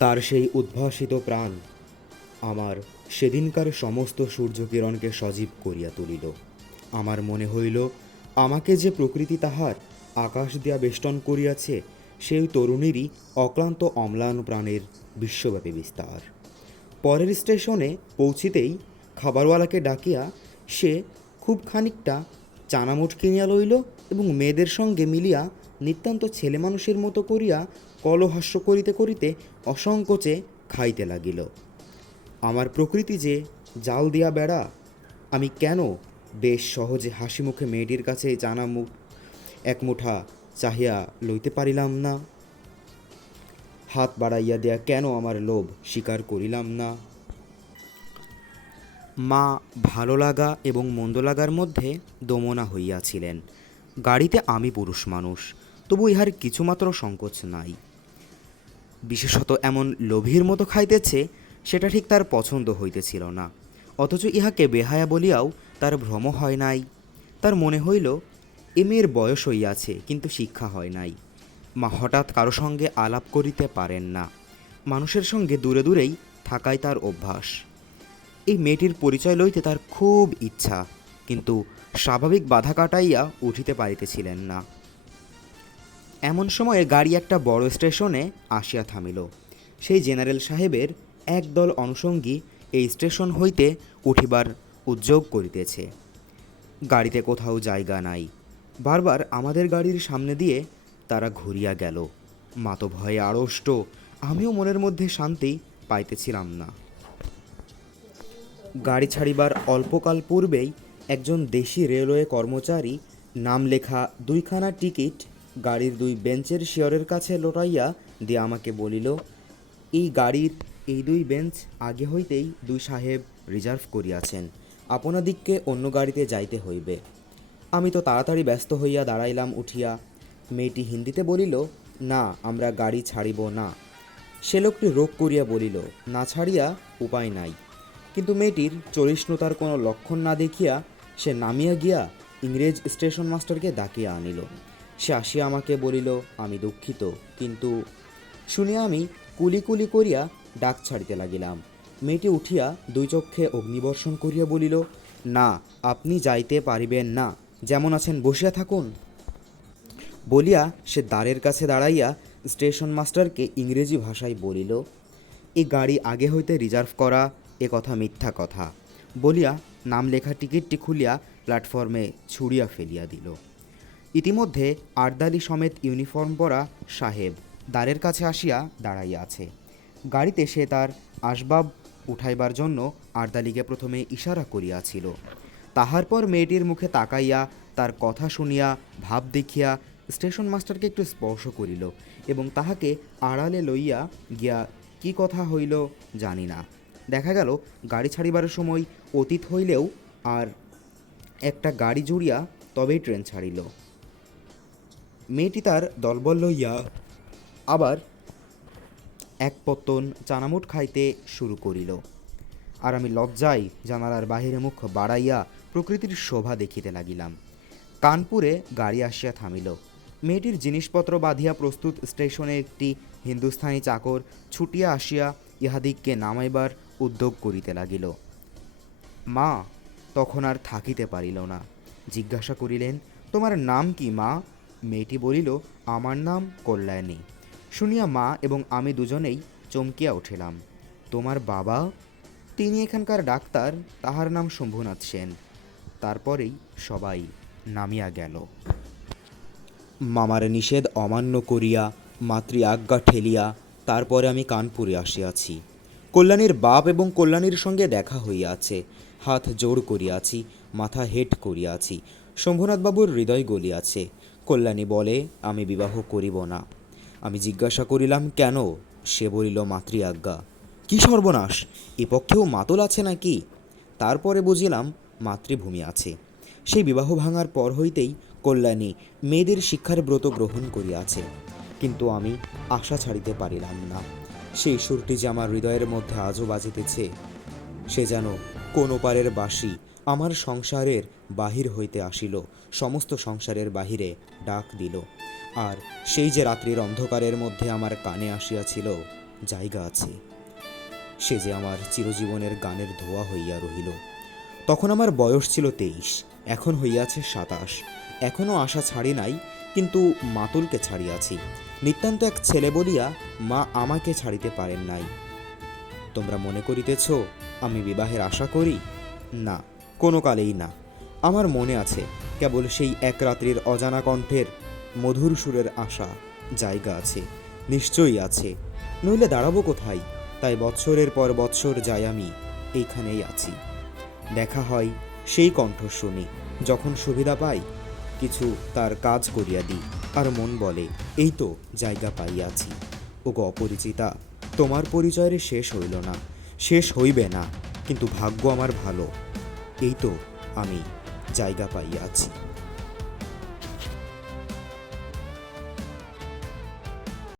তার সেই উদ্ভাসিত প্রাণ আমার সেদিনকার সমস্ত সূর্যকিরণকে সজীব করিয়া তুলিল। আমার মনে হইল আমাকে যে প্রকৃতি তাহার আকাশ দিয়া বেষ্টন করিয়াছে, সেই তরুণীরই অক্লান্ত অম্লান প্রাণের বিশ্বব্যাপী বিস্তার। পরের স্টেশনে পৌঁছিতেই খাবারওয়ালাকে ডাকিয়া সে খুব খানিকটা চানামুঠ কিনিয়া লইল এবং মেয়েদের সঙ্গে মিলিয়া নিতান্ত ছেলে মানুষের মতো করিয়া কলহাস্য করিতে করিতে অসংকোচে খাইতে লাগিল। আমার প্রকৃতি যে জাল দিয়া বেড়া, আমি কেন বেশ সহজে হাসি মুখে মেয়েটির কাছে এক মুঠা চাহিয়া লইতে পারিলাম না? হাত বাড়াইয়া দেয়া কেন আমার লোভ স্বীকার করিলাম না? মা ভালো লাগা এবং মন্দ লাগার মধ্যে দমনা হইয়াছিলেন। গাড়িতে আমি পুরুষ মানুষ, তবু ইহার কিছুমাত্র সংকোচ নাই। বিশেষত এমন লোভীর মতো খাইতেছে, সেটা ঠিক তার পছন্দ হইতেছিল না। অথচ ইহাকে বেহায়া বলিয়াও তার ভ্রম হয় নাই। তার মনে হইল এ মেয়ের বয়স হইয়াছে, কিন্তু শিক্ষা হয় নাই। মা হঠাৎ কারো সঙ্গে আলাপ করিতে পারেন না। মানুষের সঙ্গে দূরে দূরেই থাকাই তার অভ্যাস। এই মেয়েটির পরিচয় লইতে তার খুব ইচ্ছা, কিন্তু স্বাভাবিক বাধা কাটাইয়া উঠিতে পারিতেছিলেন না। এমন সময়ে গাড়ি একটা বড় স্টেশনে আসিয়া থামিল। সেই জেনারেল সাহেবের একদল অনুষঙ্গী এই স্টেশন হইতে উঠিবার উদ্যোগ করিতেছে। গাড়িতে কোথাও জায়গা নাই। বারবার আমাদের গাড়ির সামনে দিয়ে তারা ঘুরিয়া গেল। মা তো ভয়ে আড়ষ্ট, আমিও মনের মধ্যে শান্তি পাইতেছিলাম না। গাড়ি ছাড়িবার অল্পকাল পূর্বেই একজন দেশি রেলওয়ে কর্মচারী নাম লেখা দুইখানা টিকিট গাড়ির দুই বেঞ্চের শিয়রের কাছে লটাইয়া দিয়ে আমাকে বলিল, এই গাড়ির এই দুই বেঞ্চ আগে হইতেই দুই সাহেব রিজার্ভ করিয়াছেন, আপনাদিগকে অন্য গাড়িতে যাইতে হইবে। আমি তো তাড়াতাড়ি ব্যস্ত হইয়া দাঁড়াইলাম উঠিয়া। মেয়েটি হিন্দিতে বলিল, না, আমরা গাড়ি ছাড়িব না। সে লোকটি রোগ করিয়া বলিল, না ছাড়িয়া উপায় নাই। কিন্তু মেয়েটির চরিষ্ণুতার কোনো লক্ষণ না দেখিয়া সে নামিয়া গিয়া ইংরেজ স্টেশন মাস্টারকে ডাকিয়া আনিল। সে আসিয়া আমাকে বলিল, আমি দুঃখিত, কিন্তু শুনিয়া আমি কুলি কুলি করিয়া ডাক ছাড়িতে লাগিলাম। মেয়েটি উঠিয়া দুই চক্ষে অগ্নিবর্ষণ করিয়া বলিল, না, আপনি যাইতে পারিবেন না, যেমন আছেন বসিয়া থাকুন। বলিয়া সে দ্বারের কাছে দাঁড়াইয়া স্টেশন মাস্টারকে ইংরেজি ভাষায় বলিল, এই গাড়ি আগে হইতে রিজার্ভ করা, এ কথা মিথ্যা কথা, বলিয়া নাম লেখা টিকিটটি খুলিয়া প্ল্যাটফর্মে ছুঁড়িয়া ফেলিয়া দিল। ইতিমধ্যে আর্দালি সমেত ইউনিফর্ম পরা সাহেব দ্বারের কাছে আসিয়া দাঁড়াইয়া আছে। গাড়িতে সে তার আসবাব উঠাইবার জন্য আর্দালিকে প্রথমে ইশারা করিয়াছিল। তাহার পর মেয়েটির মুখে তাকাইয়া তার কথা শুনিয়া ভাব দেখিয়া স্টেশন মাস্টারকে একটু স্পর্শ করিল এবং তাহাকে আড়ালে লইয়া গিয়া কি কথা হইল জানি না। দেখা গেল গাড়ি ছাড়িবার সময় অতীত হইলেও আর একটা গাড়ি জুড়িয়া তবেই ট্রেন ছাড়িল। মেয়েটি তার দলবল লইয়া আবার এক পত্তন চানামুঠ খাইতে শুরু করিল, আর আমি লজ্জায় জানালার বাহিরে মুখ বাড়াইয়া প্রকৃতির শোভা দেখিতে লাগিলাম। কানপুরে গাড়ি আসিয়া থামিল। মেয়েটির জিনিসপত্র বাঁধিয়া প্রস্তুত স্টেশনে একটি হিন্দুস্থানি চাকর ছুটিয়া আসিয়া ইহাদিগকে নামাইবার উদ্যোগ করিতে লাগিল। মা তখন আর থাকিতে পারিল না, জিজ্ঞাসা করিলেন, তোমার নাম কি মা? মেয়েটি বলিল, আমার নাম কল্যাণী। শুনিয়া মা এবং আমি দুজনেই চমকিয়া উঠিলাম। তোমার বাবা? তিনি এখানকার ডাক্তার, তাহার নাম শম্ভুনাথ সেন। তারপরেই সবাই নামিয়া গেল। মামার নিষেধ অমান্য করিয়া মাতৃ আজ্ঞা ঠেলিয়া তারপরে আমি কানপুরে আসিয়াছি। কল্যাণীর বাপ এবং কল্যাণীর সঙ্গে দেখা হইয়াছে। হাত জোড় করিয়াছি, মাথা হেঁট করিয়াছি। শম্ভুনাথবাবুর হৃদয় গলিয়াছে। কল্যাণী বলে, আমি বিবাহ করিব না। আমি জিজ্ঞাসা করিলাম, কেন? সে বলিল, মাতৃ আজ্ঞা। কি সর্বনাশ! এ পক্ষেও মাতল আছে নাকি? তারপরে বুঝিলাম মাতৃভূমি আছে। সেই বিবাহ ভাঙার পর হইতেই কল্যাণী মেয়েদের শিক্ষার ব্রত গ্রহণ করিয়াছে। কিন্তু আমি আশা ছাড়িতে পারিলাম না। সেই সুরটি যে আমার হৃদয়ের মধ্যে আজও বাজিতেছে, সে যেন কোন পারের বাঁশি আমার সংসারের বাহির হইতে আসিল, সমস্ত সংসারের বাহিরে ডাক দিল। আর সেই যে রাত্রির অন্ধকারের মধ্যে আমার কানে আসিয়াছিল, জায়গা আছে। সে যে আমার চিরজীবনের গানের ধোয়া হইয়া রহিল। তখন আমার বয়স ছিল 23, এখন হইয়াছে 27। এখনও আশা ছাড়ি নাই, কিন্তু মাতুলকে ছাড়িয়াছি। নিতান্ত এক ছেলে বলিয়া মা আমাকে ছাড়িতে পারেন নাই। তোমরা মনে করিতেছ আমি বিবাহের আশা করি? না, কোনো কালেই না। আমার মনে আছে কেবল সেই এক রাত্রির অজানা কণ্ঠের মধুর সুরের আশা। জায়গা আছে, নিশ্চয়ই আছে, নইলে দাঁড়াবো কোথায়? তাই বৎসরের পর বৎসর যাই আমি এইখানেই আছি। দেখা হয়, সেই কণ্ঠ শুনি, যখন সুবিধা পাই কিছু তার কাজ করিয়া দিই, আর মন বলে এই তো জায়গা পাইয়াছি। ওগো অপরিচিতা, তোমার পরিচয়ের শেষ হইল না, শেষ হইবে না, কিন্তু ভাগ্য আমার ভালো, এই তো আমি জায়গা পাইয়াছি।